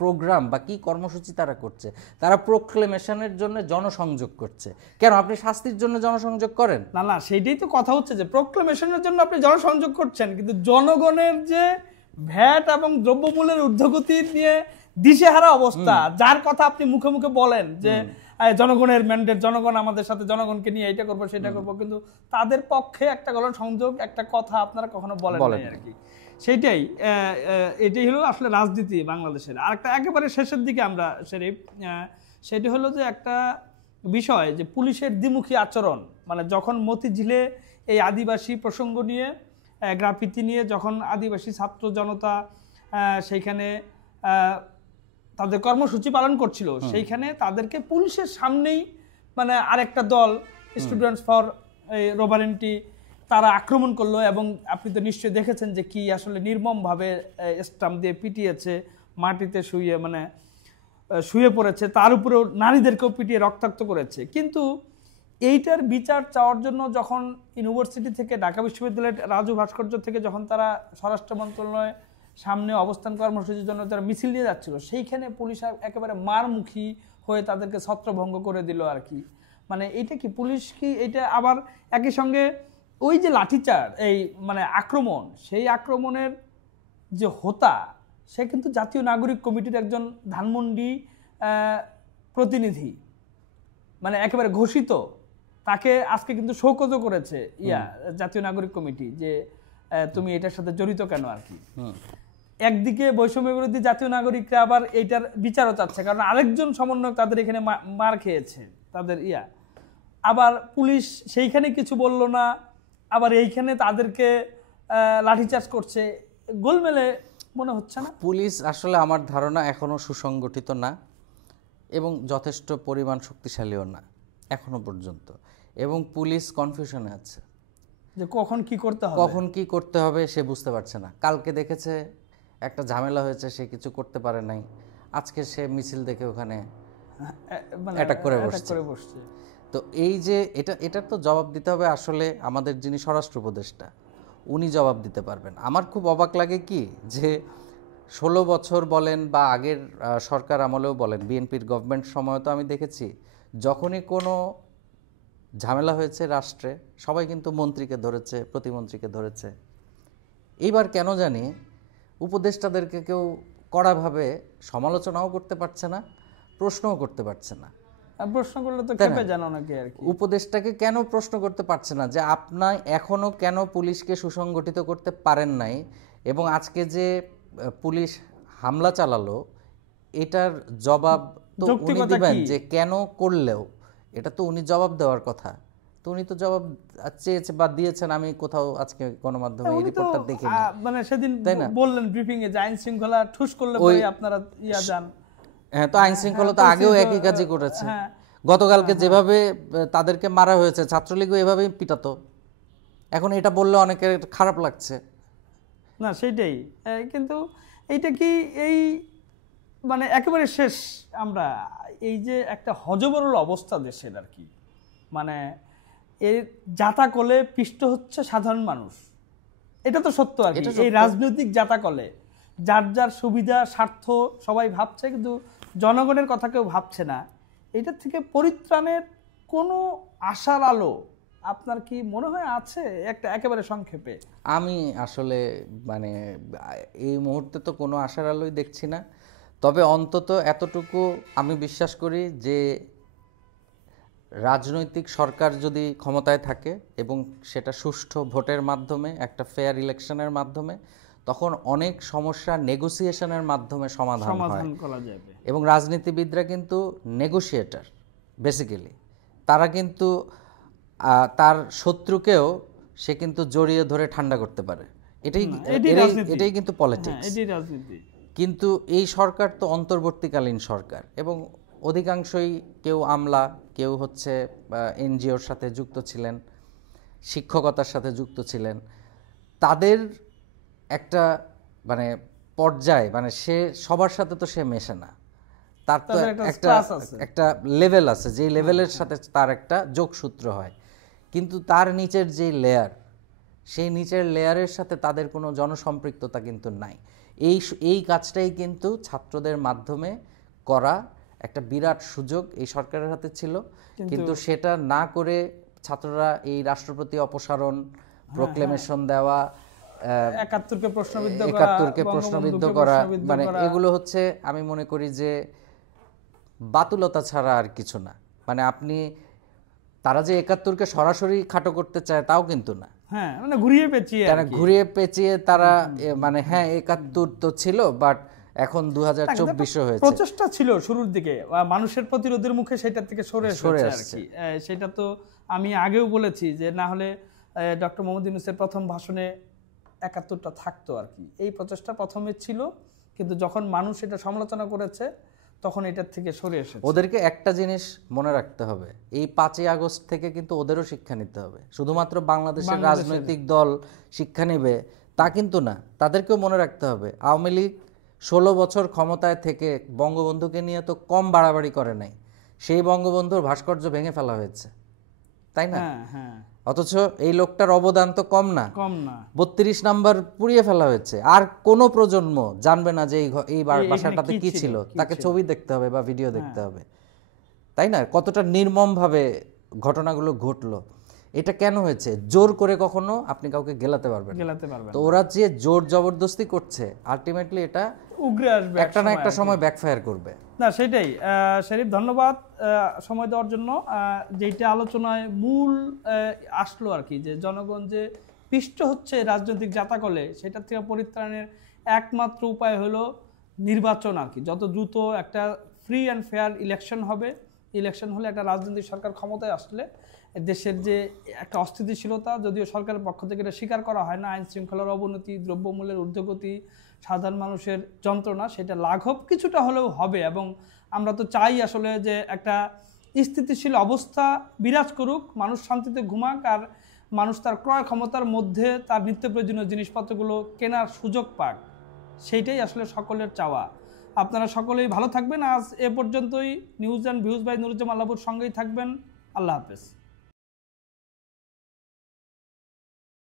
প্রোগ্রাম বা কি কর্মসূচি তারা করছে? তারা প্রোক্লেমেশনের জন্য জনসংযোগ করছে। কেন আপনি শাস্তির জন্য জনসংযোগ করেন না? সেইটাই তো কথা হচ্ছে যে প্রোক্লেমেশনের জন্য আপনি জনসংযোগ করছেন, কিন্তু জনগণের যে ভ্যাট এবং দ্রব্যমূল্যের ঊর্ধ্বগতি নিয়ে দিশেহারা অবস্থা, যার কথা আপনি মুখে মুখে বলেন যে জনগণের ম্যান্ডেট, জনগণ আমাদের সাথে, জনগণকে নিয়ে এটা করবো সেটা করবো, কিন্তু তাদের পক্ষে একটা গণসংযোগ, একটা কথা আপনারা কখনো বলেন নাই আর কি। সেইটাই এটাই হলো আসলে রাজনীতি বাংলাদেশের। আর একটা একেবারে শেষের দিকে আমরা শরীফ, সেটি হলো যে একটা বিষয় যে পুলিশের দ্বিমুখী আচরণ, মানে যখন মতিঝিলে এই আদিবাসী প্রসঙ্গ নিয়ে, গ্রাফিতি নিয়ে যখন আদিবাসী ছাত্র জনতা সেইখানে তাদের কর্মসূচি পালন করছিল, সেইখানে তাদেরকে পুলিশের সামনেই মানে আরেকটা দল স্টুডেন্টস ফর রোভারেন্টি তারা আক্রমণ করলো, এবং আপনি তো নিশ্চয়ই দেখেছেন যে কি আসলে নির্মমভাবে স্টাম্প দিয়ে পিটিয়েছে, মাটিতে শুয়ে মানে শুয়ে পড়েছে, তার উপরেও নারীদেরকেও পিটিয়ে রক্তাক্ত করেছে। কিন্তু এইটার বিচার চাওয়ার জন্য যখন ইউনিভার্সিটি থেকে, ঢাকা বিশ্ববিদ্যালয়ের রাজু ভাস্কর্য থেকে যখন তারা স্বরাষ্ট্র মন্ত্রণালয়ের সামনে অবস্থান কর্মসূচির জন্য তারা মিছিল নিয়ে যাচ্ছিল, সেইখানে পুলিশ একেবারে মারমুখী হয়ে তাদেরকে ছত্রভঙ্গ করে দিল আর কি। মানে এটা কি পুলিশ কি এটা আবার একই সঙ্গে ওই যে লাঠিচার্জ, এই মানে আক্রমণ, সেই আক্রমণের যে হোতা, সে কিন্তু জাতীয় নাগরিক কমিটির একজন ধানমন্ডি প্রতিনিধি, মানে একেবারে ঘোষিত। তাকে আজকে কিন্তু শোকজও করেছে জাতীয় নাগরিক কমিটি যে তুমি এটার সাথে জড়িত কেন আর কি। একদিকে বৈষম্য বিরোধী জাতীয় নাগরিকরা আবার এইটার বিচারও চাচ্ছে, কারণ আরেকজন সমন্বয়ক তাদের এখানে মার খেয়েছে তাদের আবার পুলিশ সেইখানে কিছু বলল না, আবার এইখানে তাদেরকে লাঠিচার্জ করছে, গোলমেলে মনে হচ্ছে না? পুলিশ আসলে আমার ধারণা এখনো সুসংগঠিত না, এবং যথেষ্ট পরিমাণ শক্তিশালীও না এখনো পর্যন্ত, এবং পুলিশ কনফিউশনে আছে যে কখন কি করতে হবে সে বুঝতে পারছে না। কালকে দেখেছে একটা ঝামেলা হয়েছে, সে কিছু করতে পারে নাই, আজকে সে মিছিল দেখে ওখানে অ্যাটাক করে বসছে। তো এই যে এটার তো জবাব দিতে হবে আসলে আমাদের যিনি স্বরাষ্ট্র উপদেষ্টা, উনি জবাব দিতে পারবেন। আমার খুব অবাক লাগে কি যে 16 বছর বলেন বা আগের সরকার আমলেও বলেন, বিএনপির গভর্নমেন্ট সময় তো আমি দেখেছি যখনই কোনো ঝামেলা হয়েছে রাষ্ট্রে, সবাই কিন্তু মন্ত্রীকে ধরেছে, প্রতিমন্ত্রীকে ধরেছে। এইবার কেন জানি উপদেষ্টাদেরকে কেউ কড়াভাবে সমালোচনাও করতে পারছে না, প্রশ্নও করতে পারছে না। প্রশ্ন করলে তো খেপে জানো নাকি আর কি। উপদেষ্টাকে কেন প্রশ্ন করতে পারছে না যে আপনি এখনো কেন পুলিশকে সুসংগঠিত করতে পারেন নাই, এবং আজকে যে পুলিশ হামলা চালালো এটার জবাব তো উনি দিবেন, যে কেন করলেও এটা তো উনি জবাব দেওয়ার কথা। তো উনি তো জবাব চেয়েছে বা দিয়েছেন, আমি কোথাও আজকে গণমাধ্যমে এই রিপোর্টটা দেখিনি। মানে সেদিন বললেন ব্রিফিং এ যে আইন শৃঙ্খলা ঠুস করলে পরে আপনারা যান। হ্যাঁ, তো আইন শৃঙ্খলা তো আগেও একই কাজই করেছে। গতকালকে যেভাবে তাদেরকে মারা হয়েছে, ছাত্রলীগও এভাবেই পিটাতো। এখন এটা বললে অনেকের খারাপ লাগছে না, সেইটাই। কিন্তু এইটা কি এই মানে একেবারে শেষ, আমরা এই যে একটা হযবরল অবস্থা দেশের আর কি, মানে এর জাতাকলে পিষ্ট হচ্ছে সাধারণ মানুষ, এটা তো সত্য আর কি। এই রাজনৈতিক জাতাকলে যার যার সুবিধা স্বার্থ সবাই ভাবছে, কিন্তু জনগণের কথা কেউ ভাবছে না। এটার থেকে পরিত্রাণের কোনো আশার আলো আপনার কি মনে হয় আছে? একটা একেবারে সংক্ষেপে। আমি আসলে মানে এই মুহূর্তে তো কোনো আশার আলোই দেখছি না, তবে অন্তত এতটুকু আমি বিশ্বাস করি যে রাজনৈতিক সরকার যদি ক্ষমতায় থাকে এবং সেটা সুষ্ঠু ভোটের মাধ্যমে, একটা ফেয়ার ইলেকশনের মাধ্যমে, তখন অনেক সমস্যা নেগোসিয়েশনের মাধ্যমে সমাধান করা যাবে। এবং রাজনীতিবিদরা কিন্তু নেগোশিয়েটর বেসিক্যালি, তারা কিন্তু তার শত্রুকেও সে কিন্তু জড়িয়ে ধরে ঠান্ডা করতে পারে। এটাই কিন্তু পলিটিক্স। কিন্তু এই সরকার তো অন্তর্বর্তীকালীন সরকার, এবং অধিকাংশই কেউ আমলা, কেউ হচ্ছে এনজিওর সাথে যুক্ত ছিলেন, শিক্ষকতার সাথে যুক্ত ছিলেন। তাদের একটা মানে পর্যায়, মানে সে সবার সাথে তো সে মেশে না, তার তো একটা লেভেল আছে, যে লেভেলের সাথে তার একটা যোগসূত্র হয়। কিন্তু তার নিচের যে লেয়ার, সেই নিচের লেয়ারের সাথে তাদের কোনো জনসম্পৃক্ততা কিন্তু নাই। এই কাজটাই কিন্তু ছাত্রদের মাধ্যমে করা একটা বিরাট সুযোগ এই সরকারের হাতে ছিল, কিন্তু সেটা না করে ছাত্ররা এই রাষ্ট্রপতি অপসারণ, প্রোক্লেমেশন দেওয়া, ৭১কে প্রশ্নবিদ্ধ করা, মানে এগুলো হচ্ছে আমি মনে করি যে বাতুলতা ছাড়া আর কিছু না। মানে আপনি তারা যে 71-কে সরাসরি খাটো করতে চায় তাও কিন্তু না, হ্যাঁ মানে ঘুরিয়ে পেঁচিয়ে তারা ঘুরিয়ে পেঁচিয়ে তারা মানে হ্যাঁ 71 তো ছিল বাট এখন 2024 হয়েছে। প্রচেষ্টা ছিল শুরুর দিকে মানুষের প্রতিরোধের মুখে সেটার থেকে সরে এসেছে আর কি। সেটা তো আমি আগেও বলেছি যে না হলে ডক্টর মোহাম্মদ ইউনূসের প্রথম ভাষণে 71টা থাকতো আর কি। এই প্রচেষ্টা প্রথমে ছিল, কিন্তু যখন মানুষ এটা সমালোচনা করেছে তখন এটার থেকে সরে এসেছে। ওদেরকে একটা জিনিস মনে রাখতে হবে, এই 5ই আগস্ট থেকে কিন্তু ওদেরও শিক্ষা নিতে হবে। শুধুমাত্র বাংলাদেশের রাজনৈতিক দল শিক্ষা নেবে তা কিন্তু না, তাদেরকেও মনে রাখতে হবে আওয়ামী লীগ 16 বছর ক্ষমতায় থেকে বঙ্গবন্ধুকে নিয়ে তো কম বাড়াবাড়ি করে নাই, সেই বঙ্গবন্ধুর ভাস্কর্য ভেঙে ফেলা হয়েছে, তাই না? হ্যাঁ অথচ এই লোকটার অবদান তো কম না, 32 নাম্বার পুড়িয়ে ফেলা হয়েছে। আর কোনো প্রজন্ম জানবে না যে এই বাসাটাতে কি ছিল, তাকে ছবি দেখতে হবে বা ভিডিও দেখতে হবে, তাই না? কতটা নির্মমভাবে ঘটনাগুলো ঘটলো। এটা কেন হয়েছে? জোর করে কখনো আপনি কাউকে গেলাতে পারবেন না। তো ওরা যে জোর জবরদস্তি করছে আলটিমেটলি এটা উগরে আসবে, একটা না একটা সময় ব্যাকফায়ার করবে। না সেটাই। শরীফ ধন্যবাদ সময় দেওয়ার জন্য। যেটা আলোচনায় মূল আসলো আর কি, যে জনগণ যে পিষ্ট হচ্ছে রাজনৈতিক জাতাকলে, সেটার থেকে পরিত্রাণের একমাত্র উপায় হলো নির্বাচন আর কি। যত দ্রুত একটা ফ্রি অ্যান্ড ফেয়ার ইলেকশন হবে, ইলেকশন হলে একটা রাজনৈতিক সরকার ক্ষমতায় আসলে দেশের যে একটা অস্থিতিশীলতা, যদিও সরকারের পক্ষ থেকে এটা স্বীকার করা হয় না, আইন শৃঙ্খলার অবনতি, দ্রব্যমূল্যের ঊর্ধ্বগতি, সাধারণ মানুষের যন্ত্রণা, সেটা লাঘব কিছুটা হলেও হবে। এবং আমরা তো চাই আসলে যে একটা স্থিতিশীল অবস্থা বিরাজ করুক, মানুষ শান্তিতে ঘুমাক, আর মানুষ তার ক্রয় ক্ষমতার মধ্যে তার নিত্য প্রয়োজনীয় জিনিসপত্রগুলো কেনার সুযোগ পাক, সেইটাই আসলে সকলের চাওয়া। আপনারা সকলেই ভালো থাকবেন। আজ এ পর্যন্তই। News and views by Nuruzzaman আল্লাহর সঙ্গেই থাকবেন। আল্লাহ হাফেজ।